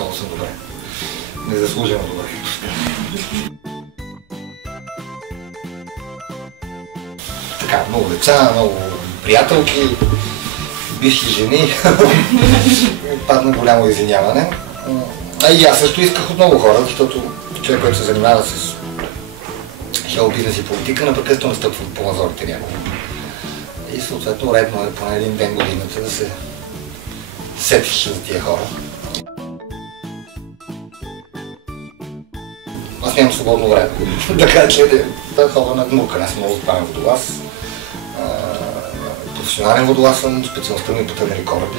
Много съм добре. Незаслужено добре. Така, много деца, много приятелки, бивши жени. Падна голямо извиняване. А и аз също исках от много хора, защото човек, който се занимава с шоу-бизнес и политика, непрекъснато настъпва по мазорите някога. И съответно редно е поне един ден годината да се сетиш за тия хора. Аз нямам свободно време, така че да ходя на гмуркане. Аз съм много запален водолаз. Професионален водолаз съм, специалността ми потънали кораби,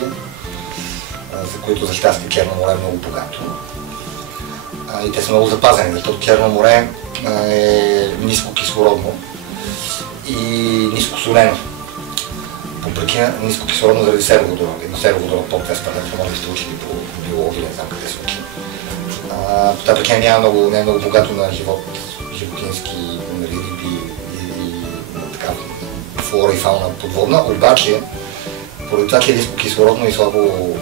за които за щастие Черно море е много богато. И те са много запазени, защото Черно море е ниско кислородно и ниско солено. По причина ниско кислородно заради сероводорода. Има сероводород под 200 метра, може да сте учили по биология, не знам къде се учи. По тази причина не е много богато на живот, животински риби и така, флора и фауна подводна, обаче поради това, че е ниско кислородно и слабо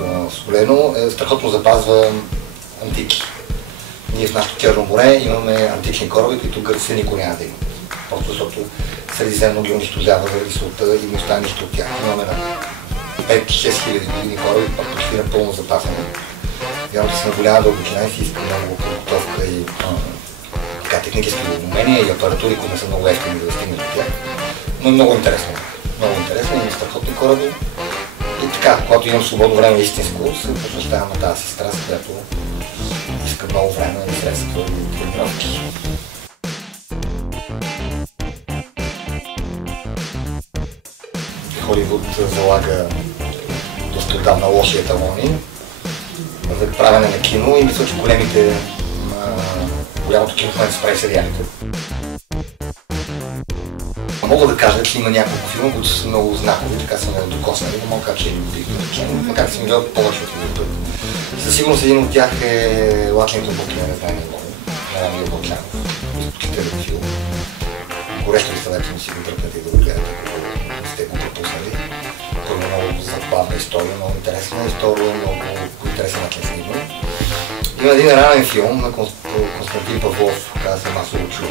солено, страхотно запазва антики. Ние в нашото Черно море имаме антични кораби, които гърците никога няма да имат. Просто защото Средиземно ги унищожава заради солта и не остане нищо от тях. Имаме на 5-6 хиляди години кораби, пак почти напълно запазени. Вярно, че са на голяма дълбочина и си иска много подготовка и технически умения и апаратури, които не са много ефтини, за да стигнат от тях. Но много интересно. Много интересно, има страхотни кораби. И така, когато имам свободно време истинско, се посвещавам на тази страст, която иска много време и средства и тренировки. Холивуд залага доста отдавна лоши еталони за правене на кино и мисля, че голямото кино в момента се прави сериалите. Мога да кажа, че има няколко филма, които са много знакови, така са много докоснали, но мога да кажа, че бих наречен, макар да съм гледал повече от един път. Със сигурност един от тях е Лакленото Бокина, не знае много, на Рамил Бокянов, изпочителен филм. Горещо ви съветвам си го дръпнете и да го гледате, ако сте го пропуснали. Първо много забавна история, много интересна и второ е много интересен начин сниман. Има един ранен филм на Константин Павлов, каза се Масово чудо.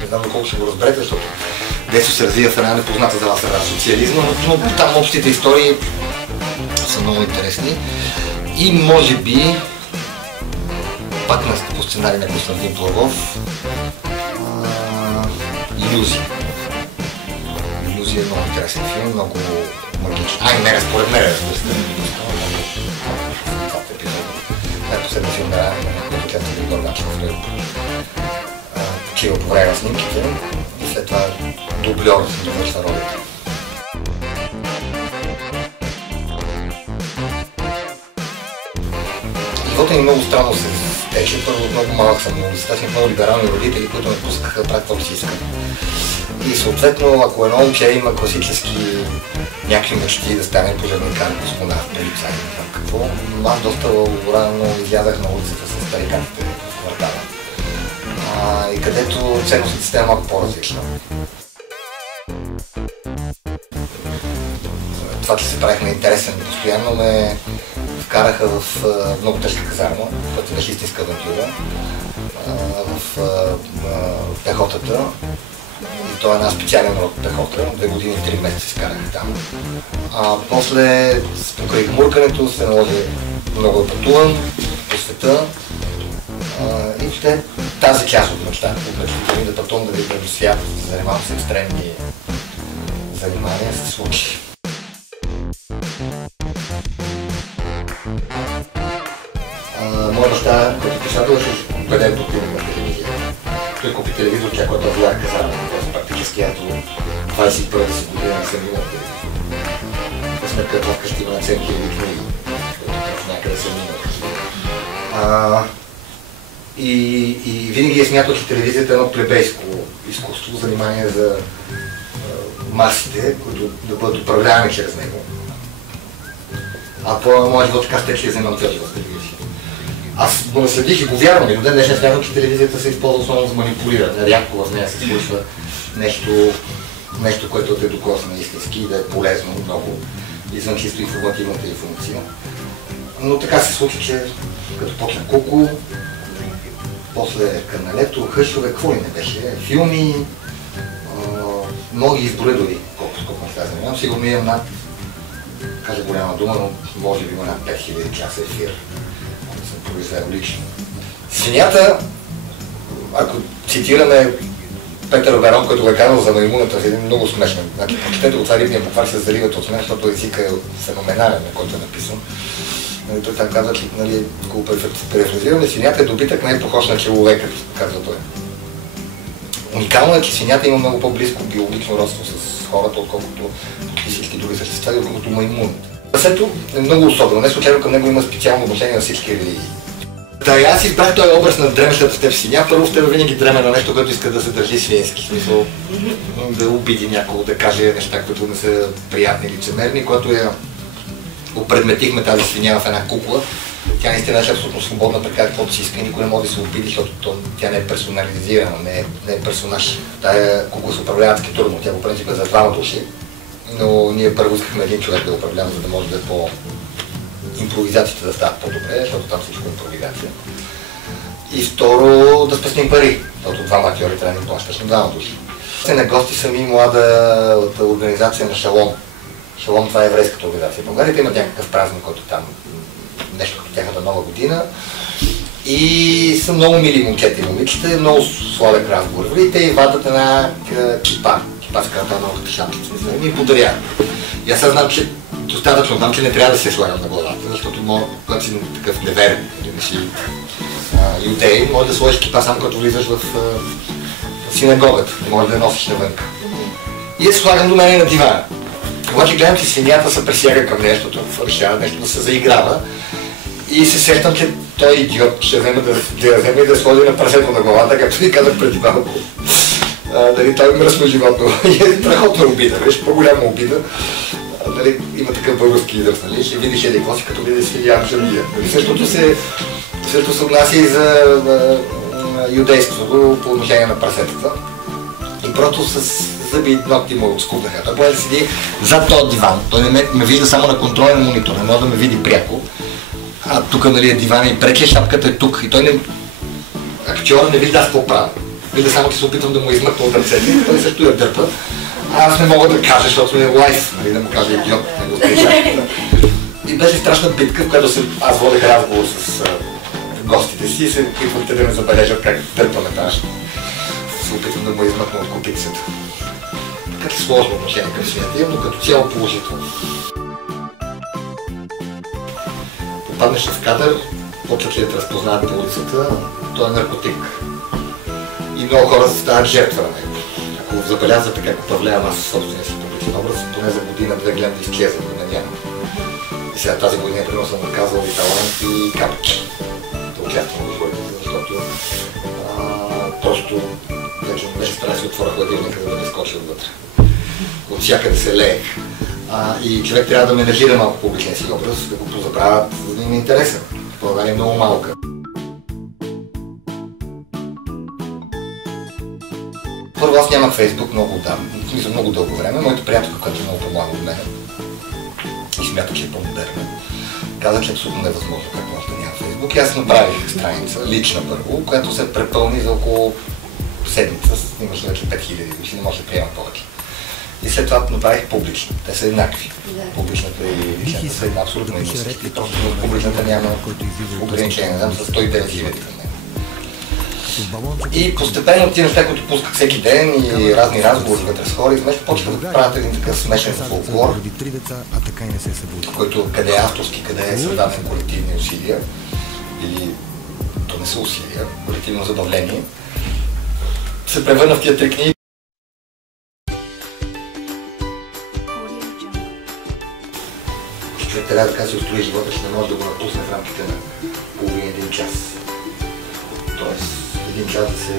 Не знам доколко ще го разберете, защото дето се развива в една непозната за вас среда социализма, но там общите истории са много интересни. И може би, пак по сценарий на Константин Павлов, Илюзия. Илюзия е много интересен филм, много магичен. Не, според мен е последния филм на който тя се Григор Начев почива по време на снимките и след това дубльор се довършва ролята. Живота ми много странно се стеше. Първо много малък съм на улицата, аз имах много либерални родители, които ме пускаха да правят каквото си искам. И съответно, ако едно момче има класически някакви мечти да стане пожарникар, космонавт, полицай, не знам какво, аз доста рано излязах на улицата с старикатите в квартала. И където ценностната система е малко по-различна. Това, че се правихме интересен постоянно, ме вкараха в много тежка казарма, която беше истинска авантюра, в пехотата. И то е една специален род пехота, 2 години и 3 месеца изкарах там. После, покрай гмуркането, се наложи много да пътувам по света. И въобще тази част от мечтата, от мечтите ми да пътувам, да видим свят, да се занимавам с екстремни занимания, се случи. Моя баща, като писател, ще бъде противник на телевизия. Той купи телевизор, тя който е влияе казарма, т.е. практически ето 21 си година не съм имал телевизор. В сметка това вкъщи има на 7000 книги, които някъде съм имал. И винаги е смятал, че телевизията е едно плебейско изкуство, занимание за масите, които да бъдат управлявани чрез него. по моят живот така ще занимавам цял живот с телевизия. Аз го наследих и повярвам и до ден днешен смятам, че телевизията се използва основно за манипулиране. Рядко в нея се случва нещо, което да е докосне истински и да е полезно много, извън чисто информативната й функция. Но така се случи, че като почна Куко, после Каналето, Хъшове, какво ли не беше, филми, много изброя дори, колко неща занимавам. Сигурно имам над, кажа голяма дума, но може би има над 5000 часа ефир, който съм произвел лично. Свинята, ако цитираме Петър Верон, който го е казал за маймуната, е един много смешен. Значи, прочетете го това рибния буквар, се заливате от смех, защото езика е феноменален, на който е написан. Той там казва, че ако го префразираме, свинята е добитък, не е похож на човека, казва той. Уникално е, че свинята има много по-близко биологично родство с хората, отколкото всички други същества и отколкото маймуните. Прасето е много особено, не случайно към него има специално отношение на всички религии. Да, аз избрах този образ на дремещата с теб свиня. Първо в тебе винаги дреме на нещо, което иска да се държи свински. В смисъл да обиди някого, да каже неща, които не са приятни или лицемерни. Когато я опредметихме тази свиня в една кукла, тя наистина е абсолютно свободна, така каквото си иска и никой не може да се обиди, защото тя не е персонализирана, не е персонаж. Тая кукла се управлява адски трудно, тя по принцип е за двама души, но ние първо искахме един човек да управлява, за да може да е по импровизациите да стават по-добре, защото там всичко е импровизация. И второ, да спестим пари, защото двама актьори трябва да плащаш на двама души. На гости са ми млада от организация на Шалом. Шалом, това е еврейската организация. В България имат някакъв празник, който там нещо като тяхната нова година. И са много мили момчета и момичета, много сладък разговор. И те вадат една кипа. Кипа се казва много като шапкица. И ми подаряват. И аз знам, че достатъчно знам, че не трябва да се слагам на главата, защото може, когато си такъв неверен, или си юдей, може да сложиш кипа само като влизаш в синагогата, не може да я носиш навънка. И я слагам до мене на дивана. Обаче гледам, че свинята се присяга към нещото, решава нещо да се заиграва и се сещам, че той идиот ще вземе да я вземе и да сложи на прасето на главата, както ви казах преди малко. Дали, той е мръсно животно и е страхотна обида, виж, по-голяма обида. Дали, има такъв български израз, нали? Ще видиш еди какво си, като видиш свиня жамия. Същото се отнася и за юдейството по отношение на прасетата. И просто с зъби и ногти му скубнаха. Той може да седи зад този диван. Той не ме вижда само на контролен монитор, не може да ме види пряко. А тук нали, е дивана и пред шапката е тук. И той не... актьора не вижда аз какво правя. Вижда само, че се опитвам да му измъкна от ръцете. Той също я дърпа. Аз не мога да кажа, защото е лайф, нали, да му кажа идиот, не го спреща. И беше страшна битка, в която аз водех разговор с гостите си и се опитвахте да ме забележат как дърпаме тази. Се опитвам да му измъкна от копицата. Така че сложно отношение към свинята, но като цяло положително. Попаднеш в кадър, почват ли да те разпознават по улицата, той е наркотик. И много хора стават жертва на него. Ако забелязвате как управлявам аз собствения си публичен образ, поне за година-две гледам да изчезвам и да няма. И сега тази година, примерно, съм отказал и талант и капки да участвам в хората, защото просто вече трябва да си отворя хладилника, за да не скоча отвътре. От всякъде се леех. И човек трябва да менажира малко публичния си образ, да го позабравят, за да им е интересен. България е много малка. Първо, аз нямах Фейсбук много отдавна, в смисъл много дълго време. Моята приятелка, която е много по-млада от мен и смята, че е по-модерна, каза, че абсолютно невъзможно как може да няма Фейсбук. И аз направих страница, лична първо, която се препълни за около седмица. Имаше вече 5000 души, не може да приема повече. И след това направих публична. Те са еднакви. Публичната и личната са абсолютно еднакви. Просто в публичната няма ограничение, не знам, с 109 хиляди. И постепенно тези неща, които пусках всеки ден и разни разговори вътре с хора, измежду почнаха да правят един такъв смешен фолклор, който къде е авторски, къде е създаден колективни усилия, или то не са усилия, колективно забавление, се превърна в тия три книги. Човек трябва да си устрои живота, ще не може да го напусне в рамките на половин-един час. Тоест, един час да се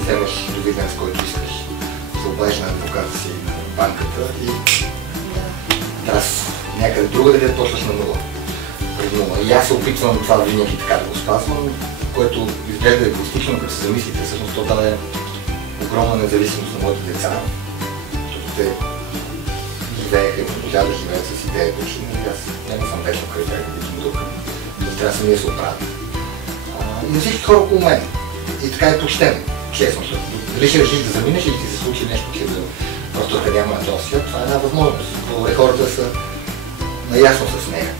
вземеш до виден, с който искаш, да обадиш на адвоката си на банката и трябва някъде друга да почваш на нула. И аз се опитвам това винаги така да го спазвам, което изглежда егоистично, като се замислите, всъщност това дава огромна независимост на моите деца, защото те живееха и продължават да живеят с идеята, че аз няма съм вечно критерий. тук. Трябва сами да се оправят. И на всички хора около мен. И така е почтено, честно. Дали ще решиш да заминеш или ти се случи нещо, просто те няма на този свят, това е една възможност. Добре, хората са наясно с нея.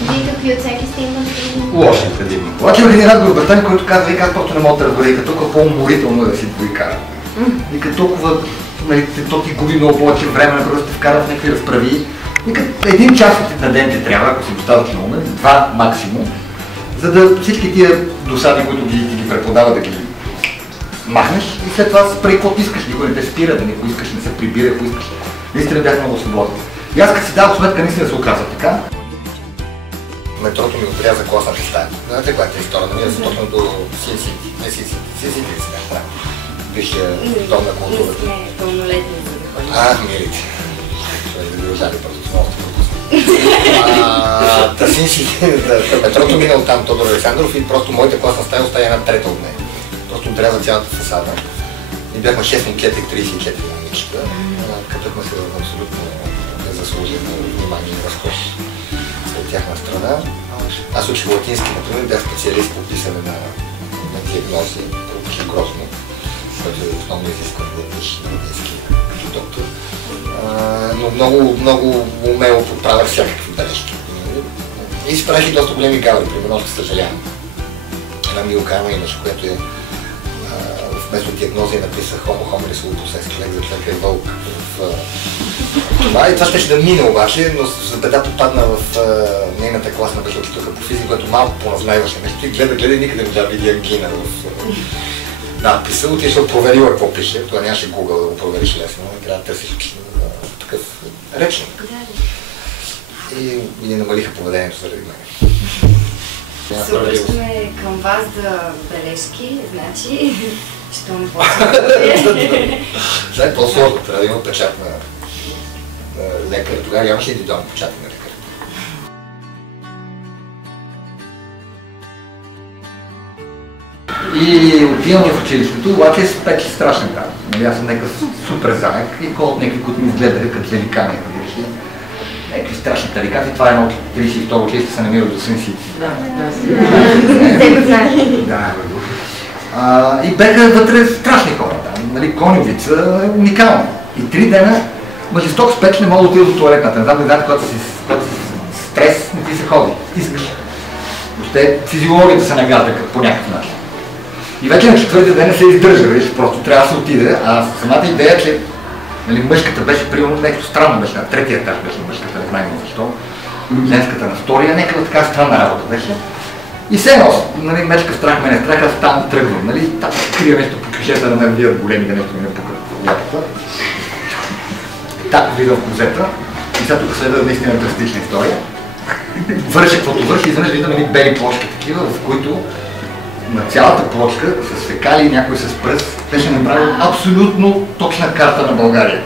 Вие какви оценки сте имали? Лоши предимно. Обаче има един разговор в Британия, който казва, аз просто не мога да разбера, като толкова по-уморително да си двойкара. И като толкова, то ти губи много повече време, просто те вкара в някакви разправи. И като един час на ден ти трябва, ако си достатъчно умен, 2 максимум, за да всички тия досади, които ги преподава, да ги махнеш и след това спри каквото искаш, никой не те спира, да никой искаш, не се прибира, ако искаш. Наистина бях много свободен. И аз като си дадох сметка, наистина се оказа така. Метрото ми отряза класната стая. Знаете каква е история? Намира се точно до Син-Сити. Не Син-Сити ли сега? Висшия дом на културата. Не, пълнолетни за да ходим. Мирите. Да ви ожали просто с новото пропусна. Метрото минал там Тодор Александров и просто моята класна стая остая една трета от нея. Просто отряза цялата фасада. И бяхме 6 момчета и 34 момичета. Катъхме се абсолютно незаслужено внимание и разкош от тяхна страна. Аз учих латински, например, бях специалист по писане на диагнози, учих грозно, което е основно изискване да пише на латински доктор. Но много умело подправях всякакви бележки. И си правих и доста големи гаври, примерно, още съжалявам. Една милкана имаше, която е вместо диагноза и написа Homo hominis lupus, човек за човек е вълк в това. И това ще да мине обаче, но с беда попадна в нейната класна учителка по физика, която малко поназнайваше нещо и гледа и никъде не да види ангина в надписа. Отишла, проверила какво пише, това нямаше Google да го провериш лесно, трябва да търсиш такъв речник. И намалиха поведението заради мен. Се обръщаме към вас за бележки, значи, щом почва. Това е по-сложно, трябва да има печат на лекар. Тогава нямаше индивидуален печат на лекар. И отивам в училището, обаче спече страшен там. Аз съм някакъв супер заек и колко някакви, които ми изгледаха като великани. Някакви страшни тарикати. Това е едно от 32 училище, се намира до Син-Сити. Те го знаят. Да, и бяха вътре страшни хора там. Нали, коневица, уникална. И 3 дена жесток спеч не мога да отида до туалетната. Не знам да знаете, когато си стрес, не ти се ходи. Искаш. Въобще физиологията се нагажда по някакъв начин. И вече на 4-ти ден се издържа, виж, просто трябва да се отиде. А самата идея, че нали, мъжката беше примерно нещо странно, беше на 3-ти етаж беше мъжката, не знаем защо. Женската на 2-я, някаква така странна работа беше. И все едно, нали, мечка страх мене страх, аз там тръгвам, нали, там крия нещо по кишета да ме вият големи, да нещо ми не пукат в лапата. Так влизам в клозета и сега тук следва наистина драстична история. Върша каквото върши и изведнъж виждам едни бели плочки такива, в които на цялата плочка с фекали и някой с пръст беше направил абсолютно точна карта на България.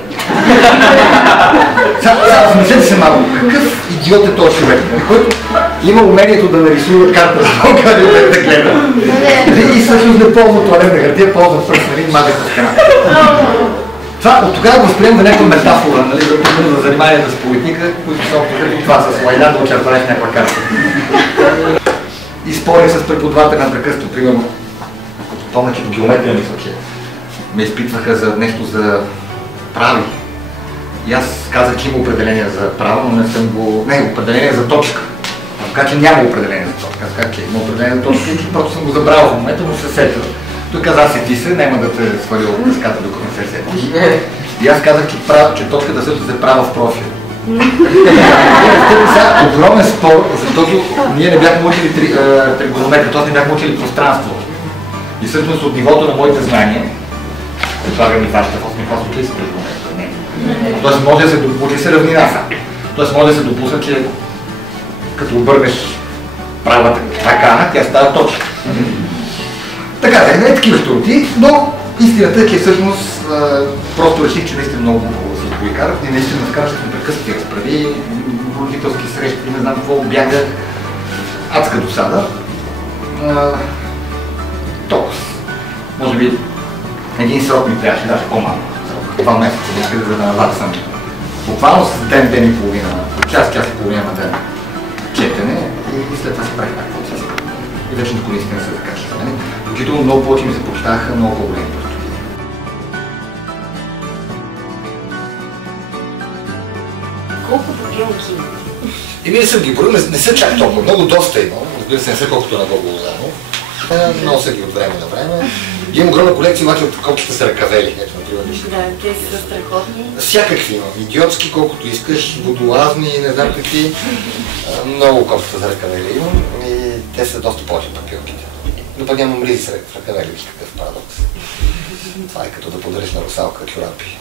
Замислете се малко, какъв идиот е този човек, който има умението да нарисува карта на България, да гледа. И всъщност не ползва туалетна хартия, ползва пръст, нали, мазата стена. От тогава го възприемам за някаква метафора, нали, за заниманията с политика, които са общо това с лайна да очертаеш някаква карта. И спорих с преподавателя на прекъсто, примерно, помня, че по геометрия мисля, че ме изпитваха за нещо за прави. И аз казах, че има определение за право, но не съм го... Не, определение за точка. Така че няма определение за точка. Аз казах, че има определение за точка и просто съм го забравил в момента, но се сетил. Той каза, сети се, няма да те свали от дъската, докато не се сетиш. И аз казах, че точката също се права в профил. Огромен спор, защото ние не бяхме учили тригонометрия, т.е. не бяхме учили пространство. И всъщност от нивото на моите знания, предполагам и вашата в 8 клас учили се тригонометрия. Не. Тоест може да се учи се равнина сам. Тоест може да се допусне, че като обърнеш правата така, тя става точка. Така, е такива щурти, но истината е, че всъщност просто реших, че наистина много хубаво се поикарах и наистина вкарах непрекъснати разправи, родителски срещи, не знам какво, бяга адска досада. Толкова. Може би един срок ми трябваше, даже по-малко. 2 месеца, някъде, за да наваксам Буквално с ден и половина, час и половина на ден четене и след това се прави някакво отсъст. И вече доколите не се закачат. Включително много повече ми се почитаха много по-големи простотии. Колко бутилки? Не съм ги броил, не са чак толкова, много доста има. Разбира се, не са колкото на Гого Лозанов. Нося ги от време на време. Имам огромна колекция, обаче от колките са ръкавели. Ето, например, Да, те са страхотни. всякакви имам. Идиотски, колкото искаш, водолазни, не знам какви. Много колкото за ръкавели имам и те са доста повече папилките. Но пък нямам ризи с ръкавели, виж какъв парадокс. Това е като да подариш на русалка чорапи.